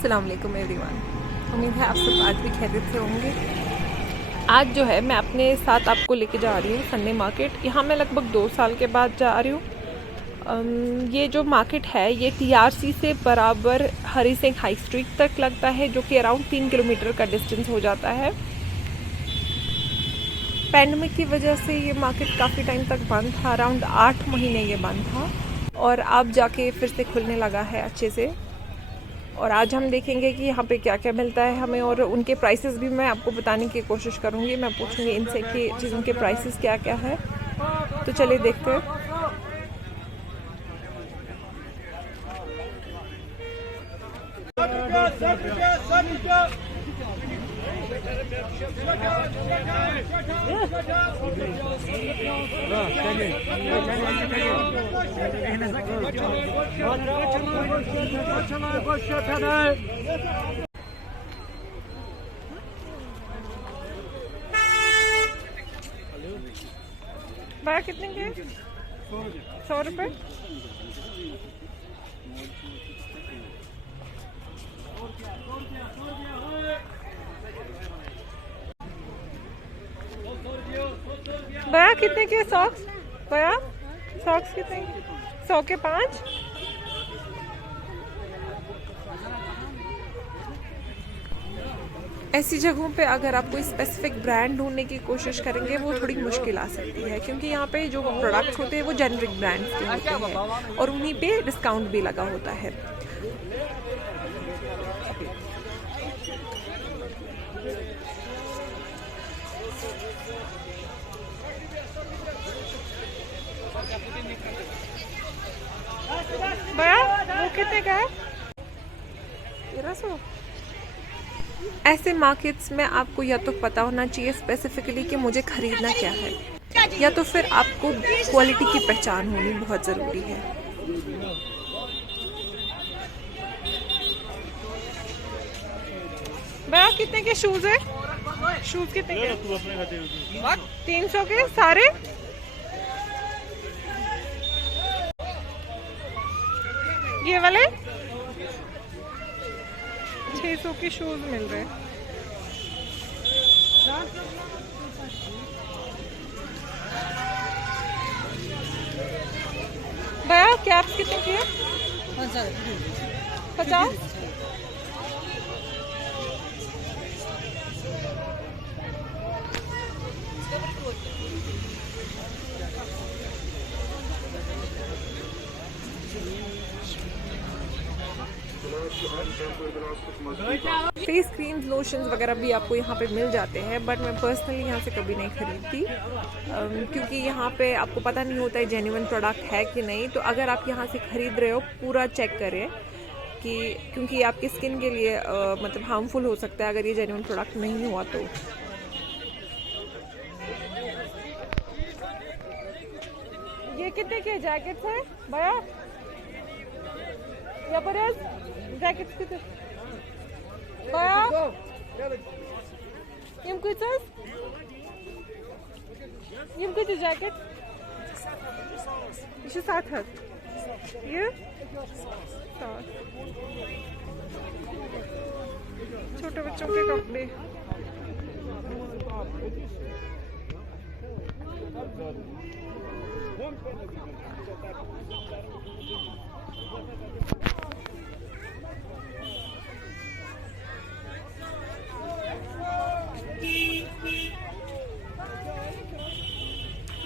अस्सलाम वालेकुम एवरीवन। उम्मीद है आप सब आज भी खैरियत से होंगे। आज जो है मैं अपने साथ आपको लेके जा रही हूँ संडे मार्केट। यहाँ मैं लगभग 2 साल के बाद जा रही हूँ। ये जो मार्केट है ये TRC से बराबर हरी सिंह हाई स्ट्रीट तक लगता है, जो कि अराउंड 3 किलोमीटर का डिस्टेंस हो जाता है। पैंडमिक की वजह से ये मार्केट काफ़ी टाइम तक बंद था, अराउंड 8 महीने ये बंद था, और अब जाके फिर से खुलने लगा है अच्छे से। और आज हम देखेंगे कि यहाँ पे क्या क्या मिलता है हमें, और उनके प्राइसेस भी मैं आपको बताने की कोशिश करूँगी। मैं पूछूँगी इनसे कि चीज़ों के प्राइसेस क्या क्या है। तो चलिए देखते हैं। भाई कितने के? 100 रुपये। भैया कितने के सॉक्स? भैया सॉक्स कितने के? 100 के 5। ऐसी जगहों पे अगर आप कोई स्पेसिफिक ब्रांड ढूंढने की कोशिश करेंगे वो थोड़ी मुश्किल आ सकती है, क्योंकि यहाँ पे जो प्रोडक्ट्स होते हैं वो जेनरिक ब्रांड्स के होते हैं और उन्हीं पे डिस्काउंट भी लगा होता है। भैया वो कितने का है? 1300। ऐसे मार्केट्स में आपको या तो पता होना चाहिए स्पेसिफिकली कि मुझे खरीदना क्या है, या तो फिर आपको क्वालिटी की पहचान होनी बहुत ज़रूरी है। भैया कितने के शूज़ है? शूज़ कितने के? 300 के सारे। ये वाले 600 के शूज मिल रहे हैं। भैया कैप्स कितने की है? 50। फेस क्रीम्स, लोशंस वगैरह भी आपको यहाँ पे मिल जाते हैं, बट मैं पर्सनली यहाँ से कभी नहीं खरीदती, क्योंकि यहाँ पे आपको पता नहीं होता है जेन्युइन प्रोडक्ट है कि नहीं। तो अगर आप यहाँ से ख़रीद रहे हो पूरा चेक करें, कि क्योंकि आपकी स्किन के लिए मतलब हार्मफुल हो सकता है अगर ये जेन्युइन प्रोडक्ट नहीं हुआ तो। ये कितने के जैकेट्स हैं भैया? यहाँ पर जैकेट्स कितने भैया? Yum kutu jacket? ये 60 है। ये 60। छोटे बच्चों के कपड़े।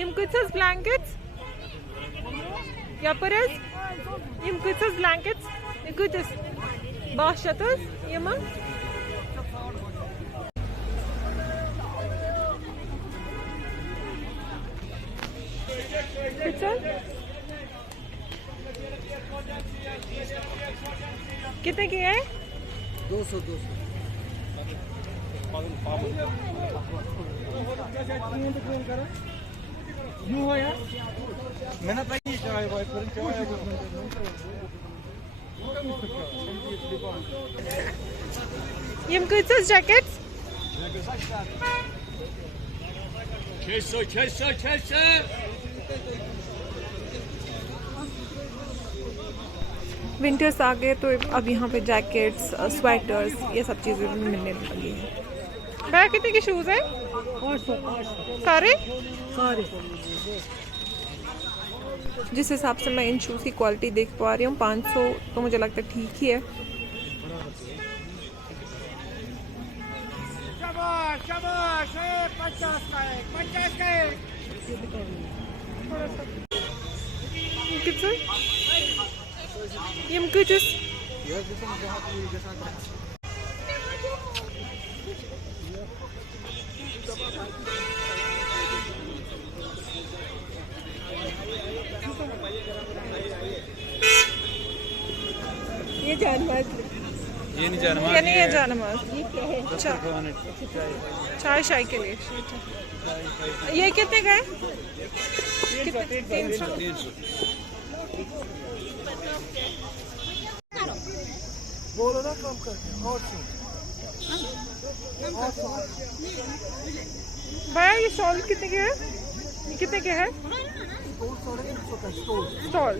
Yumkutsas blankets. Yaparız. Yumkutsas blankets. Yumkutsas. Başlatız. Yama. Kitchen. कितने की है? 200। यूं हो यार, मैंने पहले चढ़ाई भाई पर चढ़ाया Yumkutsas jackets. विंटर्स आ गए तो अब यहाँ पे जैकेट्स, स्वेटर्स, ये सब चीज़ें मिलने लगी हैं। भैया कितने के शूज़ हैं? 500 सारे? सारे। जिस हिसाब से मैं इन शूज़ की क्वालिटी देख पा रही हूँ 500 तो मुझे लगता है ठीक ही है। शाबाश शाबाश 50 का है 50 का है। कितना? ये कचस ये जानवर, ये नहीं जानवर, ये नहीं है जानवर, चाय शाय के लिए। ये कितने का है? 300। बोलो ना कम करके 800। भैया ये स्टॉल कितने के है? ये कितने के है स्टॉल?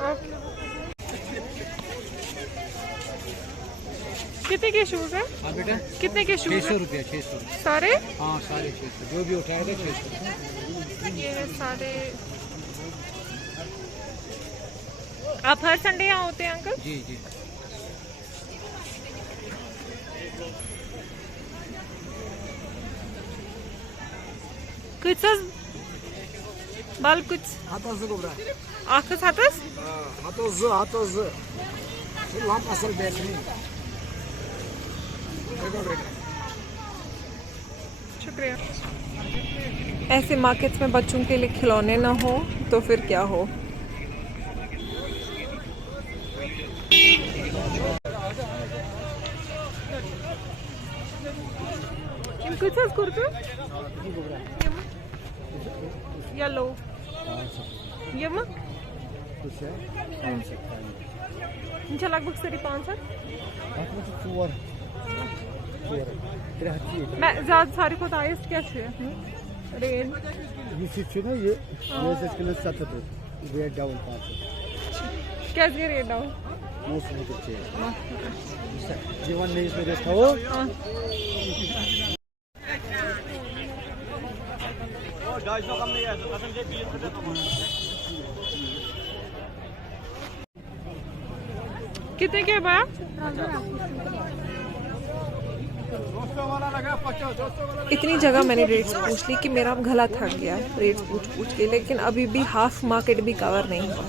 ओके। कितने के शूज है? हाँ बेटा कितने के शूज? 600 रुपया 600 सारे? हाँ सारे 600 जो भी उठाएगा 600। ये है सारे। आप हर संडे यहाँ होते हैं अंकल? जी जी। कुछ बल्ब कुछ Hatası kubra. आखस हाथस? Hatası. Şu lamp asıl besini. शुक्रिया। ऐसे मार्केट्स में बच्चों के लिए खिलौने ना हो तो फिर क्या हो। Kıçız kurdu? Yellow. ये मत इनका लगभग सारी 500। मैं ज़्यादा सारी को ताइस क्या छे रेन ये इसके साथ तो वेट डाउन 500 कैसे रेट डाउन मोस्ट में कुछ जीवन में इसमें देखा हो कितने के भैया? इतनी जगह मैंने रेट्स पूछ ली कि मेरा गला थक गया रेट्स पूछ के, लेकिन अभी भी हाफ मार्केट भी कवर नहीं हुआ।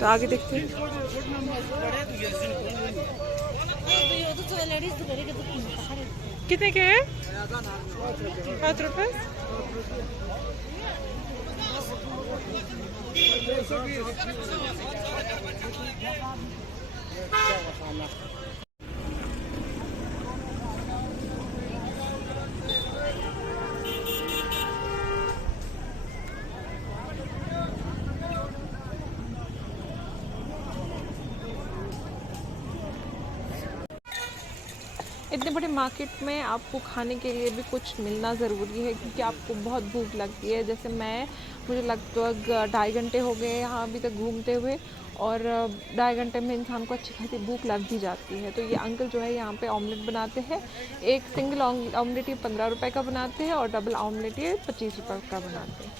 तो आगे देखते हैं। कितने के हैं? 5 रुपए। इतने बड़े मार्केट में आपको खाने के लिए भी कुछ मिलना ज़रूरी है, क्योंकि आपको बहुत भूख लगती है। जैसे मुझे लगभग 2.5 घंटे हो गए यहाँ अभी तक घूमते हुए, और 2.5 घंटे में इंसान को अच्छी खासी भूख लग भी जाती है। तो ये अंकल जो है यहाँ पे ऑमलेट बनाते हैं। एक सिंगल ऑमलेट ये 15 रुपए का बनाते हैं और डबल ऑमलेट ये 25 रुपए का बनाते हैं।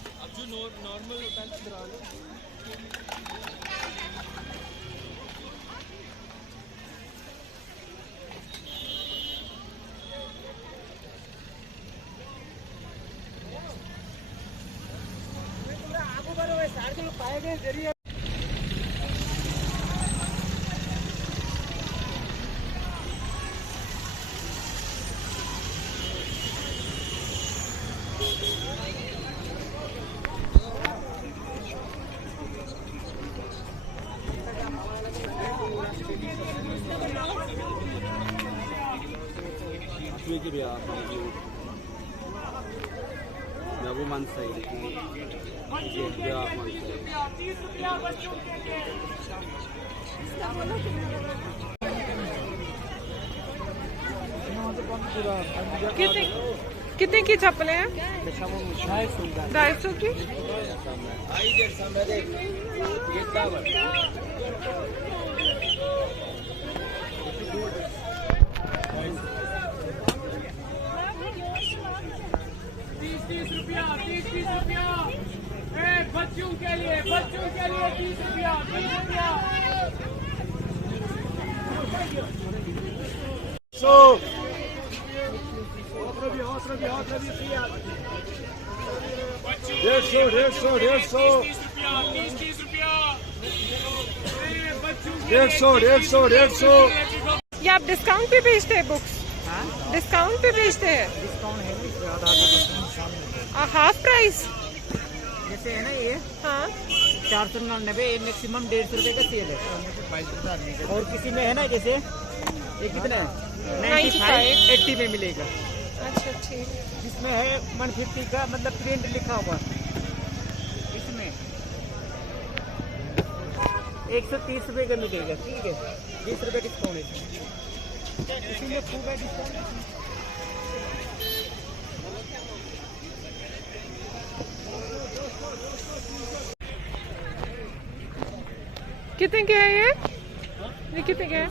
कितने की चप्पलें हैं? 250 की। बच्चों के लिए 30 रुपया 30 रुपया। डेढ़ सौ। ये आप डिस्काउंट पे बेचते हैं बुक्स? डिस्काउंट पे बेचते हैं? डिस्काउंट है नहीं, हाफ प्राइस? जैसे है ना ये हाँ 499, मैक्सिमम 150 रुपए का सेल है। और किसी में है ना जैसे ये कितना है 95, 80 में मिलेगा। अच्छा ठीक। जिसमें है 150 का मतलब प्रिंट लिखा हुआ, इसमें 130 रुपए का मिलेगा। ठीक है 20 रुपए डिस्काउंट है, इसीलिए खूब है डिस्काउंट। कितने के है ये कितने के है?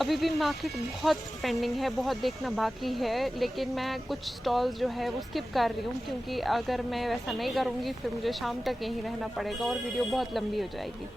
अभी भी मार्केट बहुत पेंडिंग है, बहुत देखना बाकी है, लेकिन मैं कुछ स्टॉल्स जो है वो स्किप कर रही हूँ क्योंकि अगर मैं वैसा नहीं करूँगी फिर मुझे शाम तक यहीं रहना पड़ेगा और वीडियो बहुत लंबी हो जाएगी।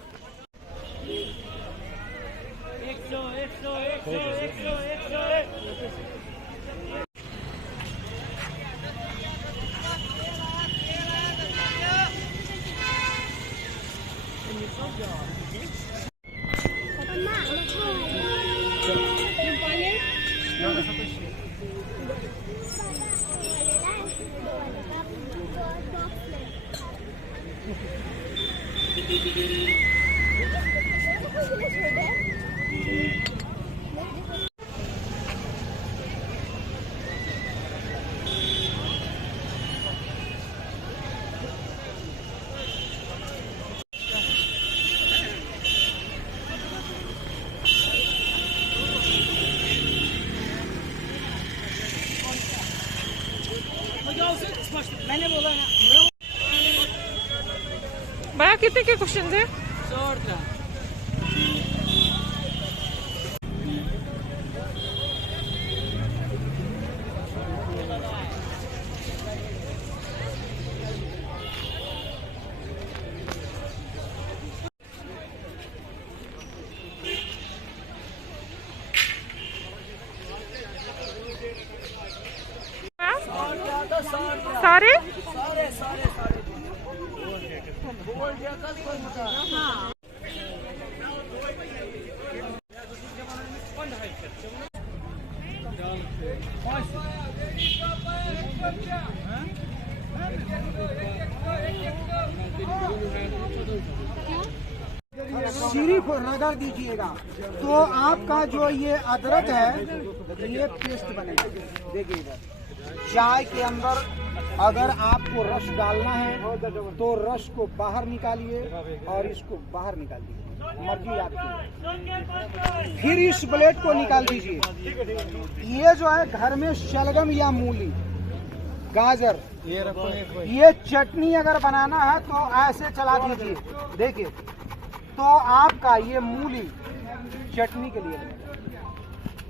मैंने बोला ना भैया कितने के क्वेश्चन थे? 100 रुपया। सारे सिर्फ रगड़ दीजिएगा तो आपका जो ये अदरक है ये पेस्ट बनेगा। देखिए इधर चाय के अंदर अगर आपको रस डालना है तो रस को बाहर निकालिए और इसको बाहर निकालिए, मर्जी आपकी। फिर इस ब्लेड को निकाल दीजिए। ये जो है घर में शलगम या मूली, गाजर, ये चटनी अगर बनाना है तो ऐसे चला दीजिए। देखिए तो आपका ये मूली चटनी के लिए बनेगा।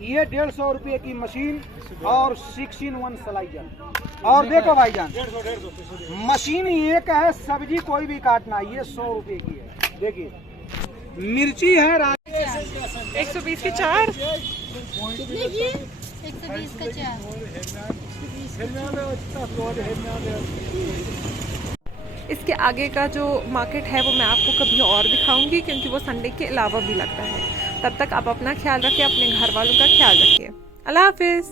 ये 150 रुपये की मशीन और 6-in-1 स्लाइजर। और देखो भाईजान मशीन एक है, सब्जी कोई भी काटना, ये 100 रुपये की है। देखिए मिर्ची है 120 की 4। कितने की? 120 का 4। इसके आगे का जो मार्केट है वो मैं आपको कभी और दिखाऊंगी क्योंकि वो संडे के अलावा भी लगता है। तब तक आप अपना ख्याल रखिए, अपने घर वालों का ख्याल रखिए। अल्लाह हाफिज़।